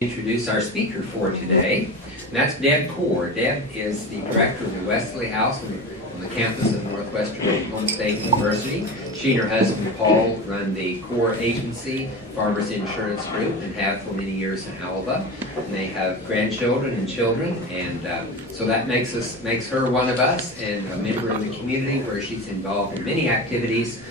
Introduce our speaker for today, and that's Deb Corr. Deb is the director of the Wesley House on the campus of Northwestern Oklahoma State University. She and her husband Paul run the Corr Agency Farmers Insurance Group and have for many years in Alva. And they have grandchildren and children, and so that makes her one of us and a member of the community where she's involved in many activities,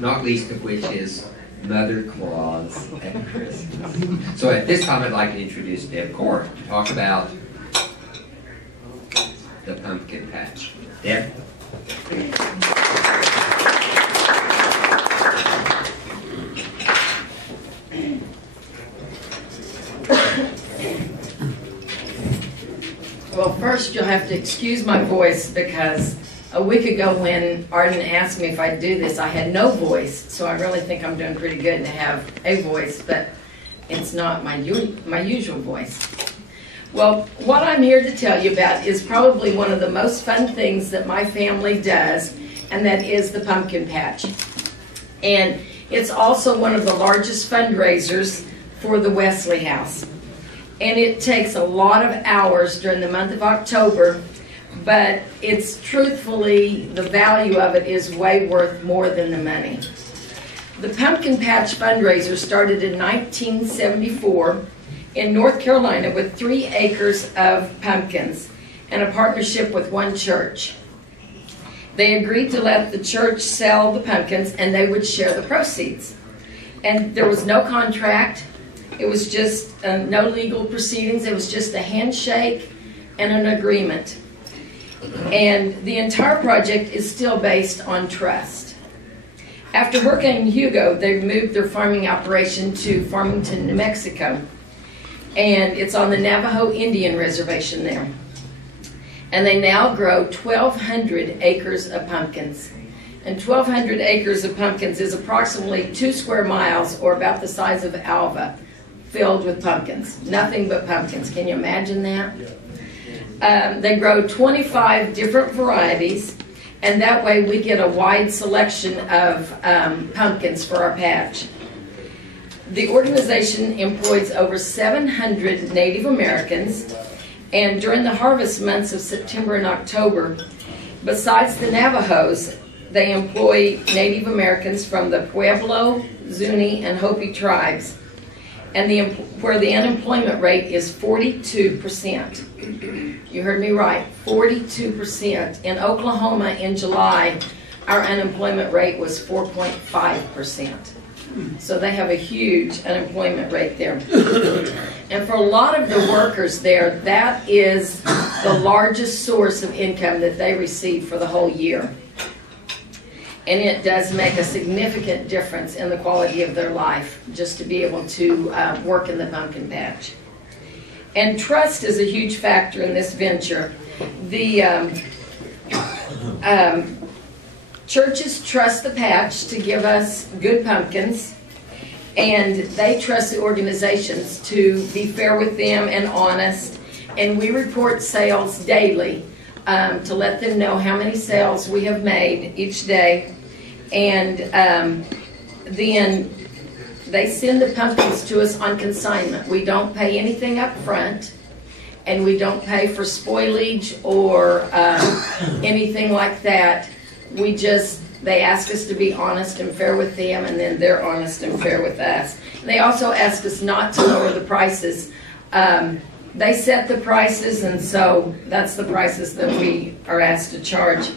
not least of which is Mother Claus at Christmas. So at this time I'd like to introduce Deb Corr to talk about the pumpkin patch. Deb? Well, first you'll have to excuse my voice because a week ago when Arden asked me if I'd do this, I had no voice, so I really think I'm doing pretty good to have a voice, but it's not my usual voice. Well, what I'm here to tell you about is probably one of the most fun things that my family does, and that is the pumpkin patch. And it's also one of the largest fundraisers for the Wesley House. And it takes a lot of hours during the month of October, but it's truthfully, the value of it is way worth more than the money. The Pumpkin Patch fundraiser started in 1974 in North Carolina with 3 acres of pumpkins and a partnership with one church. They agreed to let the church sell the pumpkins and they would share the proceeds. And there was no contract. It was just no legal proceedings. It was just a handshake and an agreement. And the entire project is still based on trust. After Hurricane Hugo, they moved their farming operation to Farmington, New Mexico. And it's on the Navajo Indian Reservation there. And they now grow 1,200 acres of pumpkins. And 1,200 acres of pumpkins is approximately 2 square miles, or about the size of Alva, filled with pumpkins. Nothing but pumpkins. Can you imagine that? They grow 25 different varieties, and that way we get a wide selection of pumpkins for our patch. The organization employs over 700 Native Americans, and during the harvest months of September and October, besides the Navajos, they employ Native Americans from the Pueblo, Zuni, and Hopi tribes, and where the unemployment rate is 42%. You heard me right, 42%. In Oklahoma in July, our unemployment rate was 4.5%. So they have a huge unemployment rate there. And for a lot of the workers there, that is the largest source of income that they receive for the whole year. And it does make a significant difference in the quality of their life just to be able to work in the pumpkin patch. And trust is a huge factor in this venture. The churches trust the patch to give us good pumpkins, and they trust the organizations to be fair with them and honest. And we report sales daily to let them know how many sales we have made each day. And then they send the pumpkins to us on consignment. We don't pay anything up front, and we don't pay for spoilage or anything like that. They ask us to be honest and fair with them, and then they're honest and fair with us. And they also ask us not to lower the prices. They set the prices, and so that's the prices that we are asked to charge.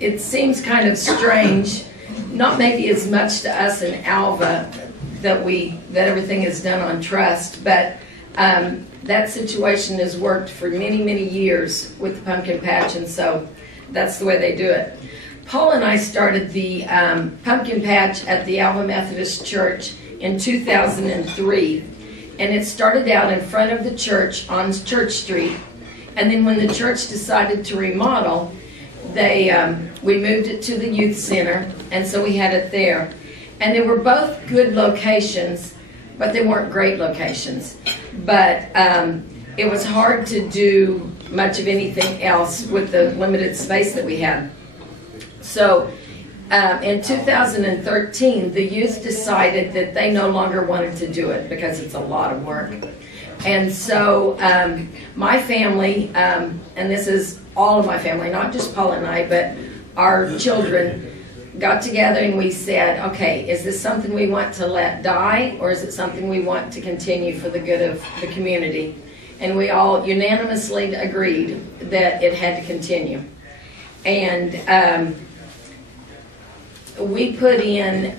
It seems kind of strange, not maybe as much to us in Alva that everything is done on trust, but that situation has worked for many, many years with the pumpkin patch, and so that's the way they do it. Paul and I started the pumpkin patch at the Alva Methodist Church in 2003, and it started out in front of the church on Church Street, and then when the church decided to remodel, we moved it to the youth center, and so we had it there. And they were both good locations, but they weren't great locations. But it was hard to do much of anything else with the limited space that we had. So in 2013, the youth decided that they no longer wanted to do it because it's a lot of work. And so my family, and this is all of my family, not just Paula and I, but our children, got together and we said, okay, is this something we want to let die, or is it something we want to continue for the good of the community? And we all unanimously agreed that it had to continue. And we put in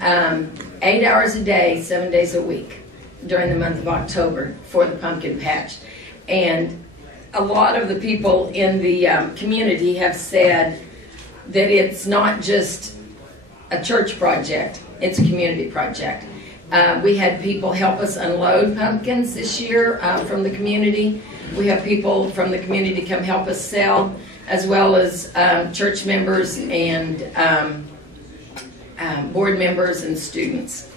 8 hours a day, 7 days a week during the month of October for the pumpkin patch. And a lot of the people in the community have said that it's not just a church project, it's a community project. We had people help us unload pumpkins this year from the community. We have people from the community come help us sell, as well as church members and board members and students.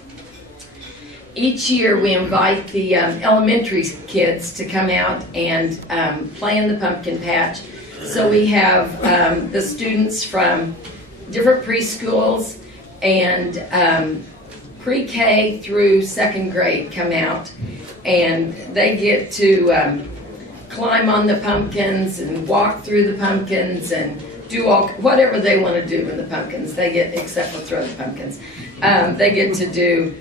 Each year we invite the elementary kids to come out and play in the pumpkin patch. So we have the students from different preschools and pre-K through second grade come out, and they get to climb on the pumpkins and walk through the pumpkins and do whatever they want to do with the pumpkins. They get, except for throw the pumpkins, they get to do.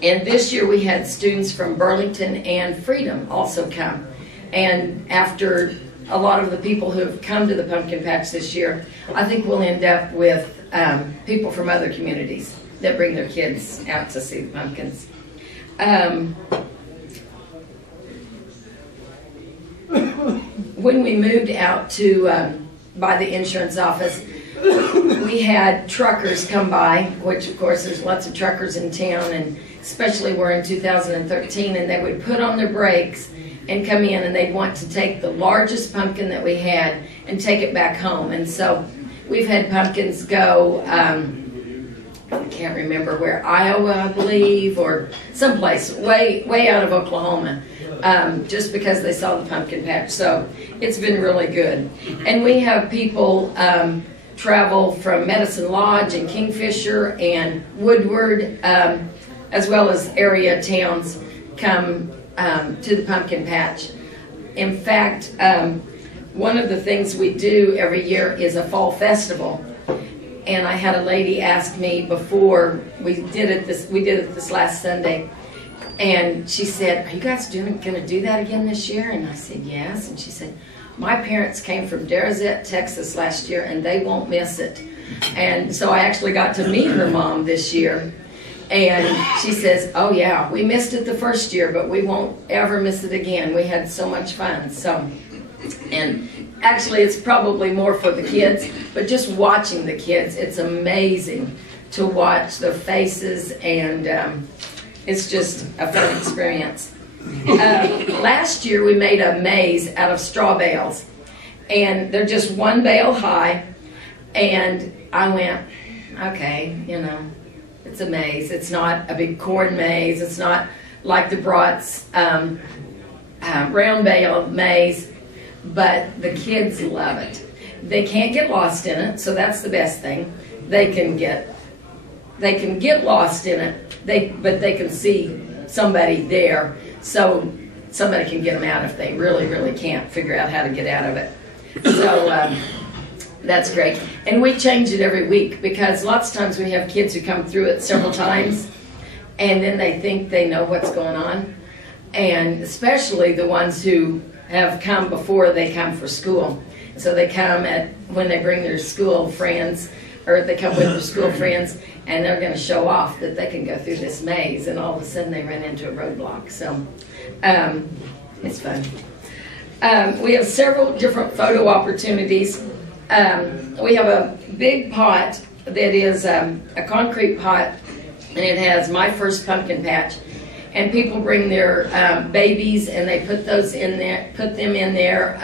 And this year we had students from Burlington and Freedom also come. And after a lot of the people who have come to the pumpkin patch this year, I think we'll end up with people from other communities that bring their kids out to see the pumpkins. When we moved out to by the insurance office, we had truckers come by, which of course there's lots of truckers in town, and especially we're in 2013, and they would put on their brakes and come in, and they'd want to take the largest pumpkin that we had and take it back home. And so we've had pumpkins go, I can't remember where, Iowa, I believe, or someplace way out of Oklahoma, just because they saw the pumpkin patch. So it's been really good. And we have people travel from Medicine Lodge and Kingfisher and Woodward, as well as area towns, come to the pumpkin patch. In fact, one of the things we do every year is a fall festival. And I had a lady ask me before we did it this last Sunday, and she said, "Are you guys going to do that again this year?" And I said, "Yes." And she said, "My parents came from Derzett, Texas last year, and they won't miss it." And so I actually got to meet her mom this year. And she says, "Oh yeah, we missed it the first year, but we won't ever miss it again. We had so much fun." So, and actually it's probably more for the kids, but just watching the kids, it's amazing to watch their faces, and it's just a fun experience. Last year we made a maze out of straw bales, and they're just one bale high, and I went, okay, you know, it's a maze. It's not a big corn maze. It's not like the Bratz round bale maze, but the kids love it. They can't get lost in it, so that's the best thing. They can get lost in it, but they can see somebody there, so somebody can get them out if they really can't figure out how to get out of it. So that's great. And we change it every week, because lots of times we have kids who come through it several times, and then they think they know what's going on, and especially the ones who have come before they come for school. So they come when they bring their school friends, or they come with their school friends, and they're going to show off that they can go through this maze, and all of a sudden they run into a roadblock. So it's fun. We have several different photo opportunities. We have a big pot that is a concrete pot, and it has My First Pumpkin Patch. And people bring their babies, and they put them in there,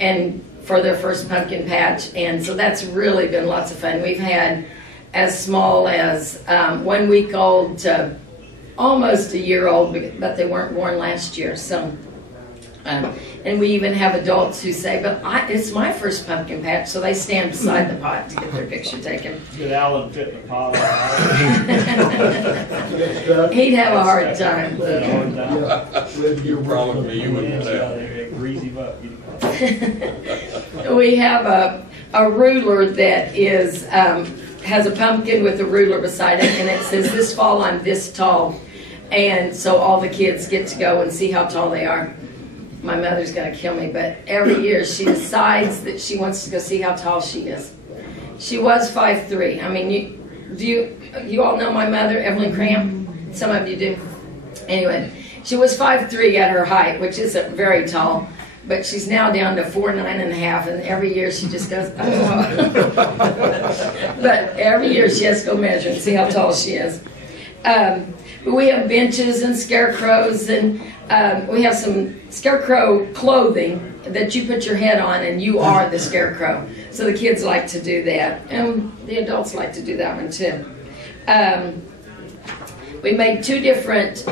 and for their first pumpkin patch. And so that's really been lots of fun. We've had as small as 1 week old to almost a year old, but they weren't born last year. So And we even have adults who say, but it's my first pumpkin patch, so they stand beside the pot to get their picture taken. Did Alan fit in the pot? He'd have a hard time. You promised me you wouldn't do that. Greasy butt. We have a ruler that is has a pumpkin with a ruler beside it, and it says, "This fall I'm this tall," and so all the kids get to go and see how tall they are. My mother's gonna kill me, but every year she decides that she wants to go see how tall she is. She was 5'3". I mean, you all know my mother, Evelyn Cramp? Some of you do. Anyway, she was 5'3" at her height, which isn't very tall, but she's now down to 4'9½", and every year she just goes, oh. But every year she has to go measure and see how tall she is. But we have benches and scarecrows, and we have some scarecrow clothing that you put your head on and you are the scarecrow. So the kids like to do that, and the adults like to do that one too. We made 2 different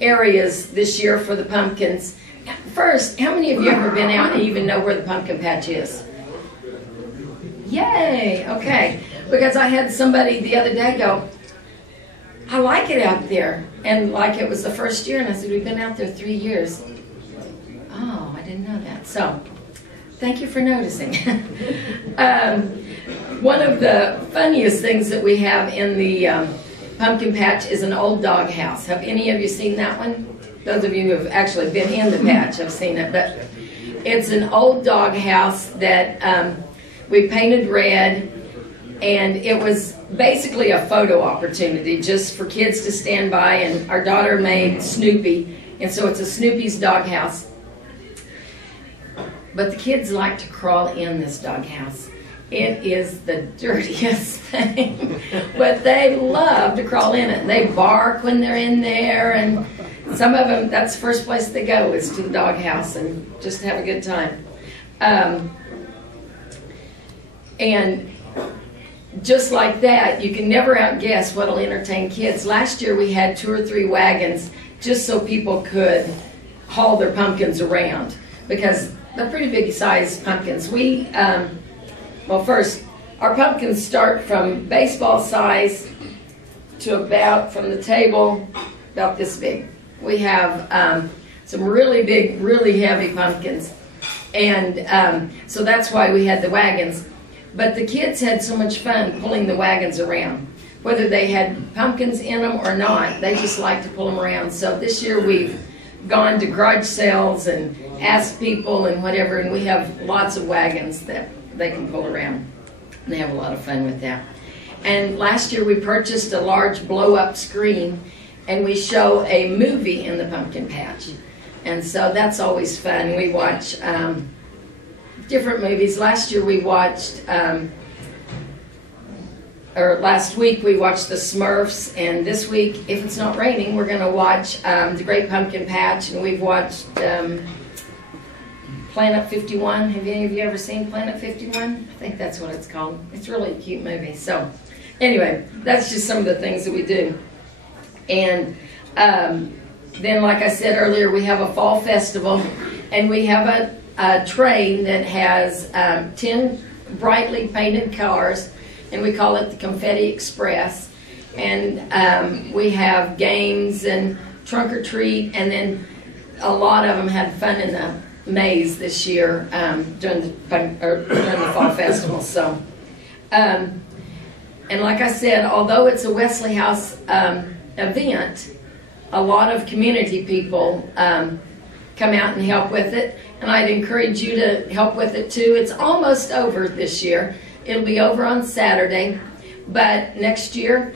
areas this year for the pumpkins. First, how many of you ever been out and even know where the pumpkin patch is? Yay, okay. Because I had somebody the other day go, I like it out there, and like it was the first year, and I said, we've been out there 3 years. Oh, I didn't know that. So, thank you for noticing. One of the funniest things that we have in the pumpkin patch is an old dog house. Have any of you seen that one? Those of you who have actually been in the patch have seen it, but it's an old dog house that we painted red, and it was basically a photo opportunity just for kids to stand by, and our daughter made Snoopy, and so it's a Snoopy's doghouse. But the kids like to crawl in this doghouse. It is the dirtiest thing, but they love to crawl in it. They bark when they're in there, and some of them, that's the first place they go is to the doghouse and just have a good time. And just like that, you can never outguess what'll entertain kids. Last year we had 2 or 3 wagons just so people could haul their pumpkins around, because they're pretty big size pumpkins. Well, first, our pumpkins start from baseball size to about, from the table, about this big. We have some really big, really heavy pumpkins, and so that's why we had the wagons. But the kids had so much fun pulling the wagons around. Whether they had pumpkins in them or not, they just like to pull them around. So this year we've gone to garage sales and asked people and whatever, and we have lots of wagons that they can pull around. And they have a lot of fun with that. And last year we purchased a large blow-up screen, and we show a movie in the pumpkin patch. And so that's always fun. We watch different movies. Last year we watched, last week we watched The Smurfs, and this week, if it's not raining, we're going to watch The Great Pumpkin Patch, and we've watched Planet 51. Have any of you ever seen Planet 51? I think that's what it's called. It's really a cute movie. So anyway, that's just some of the things that we do. And then, like I said earlier, we have a fall festival, and we have a train that has 10 brightly painted cars, and we call it the Confetti Express. And we have games and trunk or treat, and then a lot of them had fun in the maze this year during the fall festival. So, and like I said, although it's a Wesley House event, a lot of community people come out and help with it, and I'd encourage you to help with it too. It's almost over this year. It'll be over on Saturday, but next year,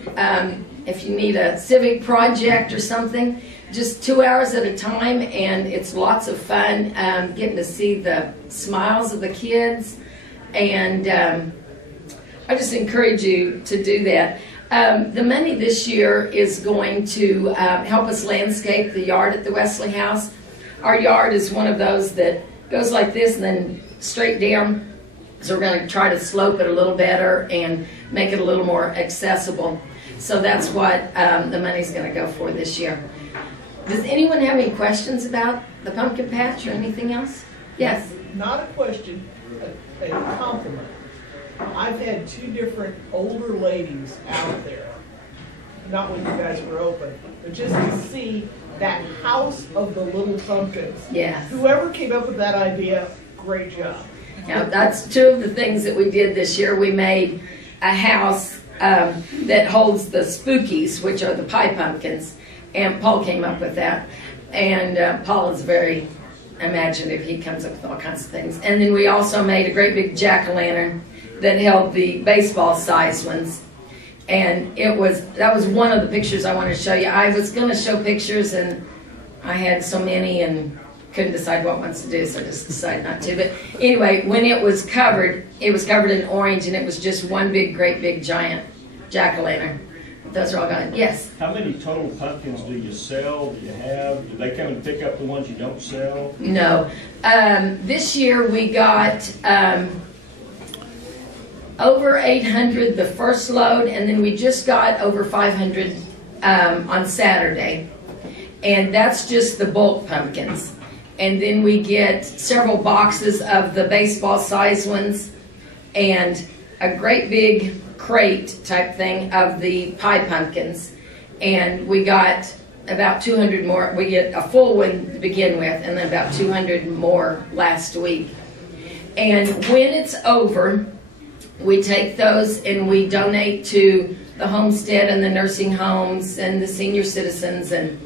if you need a civic project or something, just 2 hours at a time, and it's lots of fun getting to see the smiles of the kids, and I just encourage you to do that. The money this year is going to help us landscape the yard at the Wesley House. Our yard is one of those that goes like this and then straight down. So we're going to try to slope it a little better and make it a little more accessible. So that's what the money's going to go for this year. Does anyone have any questions about the pumpkin patch or anything else? Yes. Not a question, a compliment. I've had 2 different older ladies out there, not when you guys were open, but just to see that house of the little pumpkins. Yes. Whoever came up with that idea, great job. Now, that's 2 of the things that we did this year. We made a house that holds the spookies, which are the pie pumpkins, and Paul came up with that. And Paul is very imaginative. He comes up with all kinds of things. And then we also made a great big jack-o'-lantern that held the baseball-sized ones. And that was one of the pictures I wanted to show you. I was going to show pictures, and I had so many and couldn't decide what ones to do, so I just decided not to. But anyway, when it was covered in orange, and it was just one big, great big, giant jack-o'-lantern. Those are all gone. Yes? How many total pumpkins do you sell? Do you have? Do they come and pick up the ones you don't sell? No. This year we got over 800 the first load, and then we just got over 500 on Saturday. And that's just the bulk pumpkins. And then we get several boxes of the baseball-sized ones and a great big crate type thing of the pie pumpkins. And we got about 200 more. We get a full one to begin with, and then about 200 more last week. And when it's over, we take those and we donate to the homestead and the nursing homes and the senior citizens and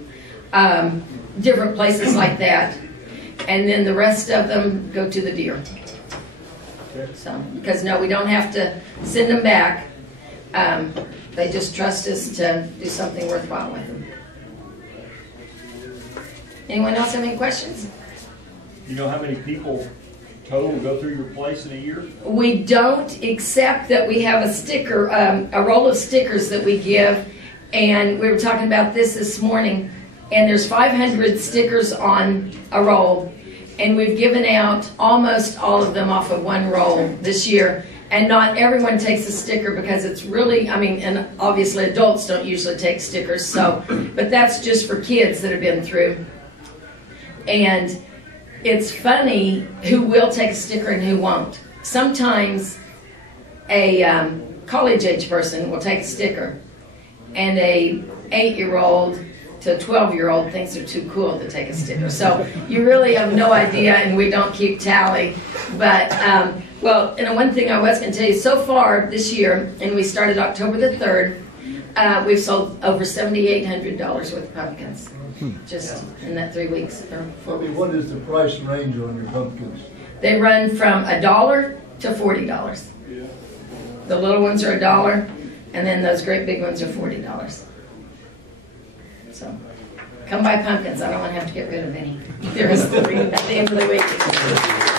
different places like that. And then the rest of them go to the deer. So, because no, we don't have to send them back. They just trust us to do something worthwhile with them. Anyone else have any questions? You know how many people total go through your place in a year? We don't, except that we have a sticker, a roll of stickers that we give. And we were talking about this morning. And there's 500 stickers on a roll. And we've given out almost all of them off of one roll this year. And not everyone takes a sticker because it's really, I mean, and obviously adults don't usually take stickers. So, but that's just for kids that have been through. And it's funny who will take a sticker and who won't. Sometimes a college-age person will take a sticker. And a 8-year-old to a 12-year-old thinks they're too cool to take a sticker. So you really have no idea, and we don't keep tally. But, well, and one thing I was going to tell you, so far this year, and we started October the 3rd, we've sold over $7,800 worth of pumpkins, just in that 3 weeks. Or 4 weeks. What is the price range on your pumpkins? They run from $1 to $40. The little ones are $1, and then those great big ones are $40. So, come buy pumpkins. I don't want to have to get rid of any. There is 3 at the end of the week.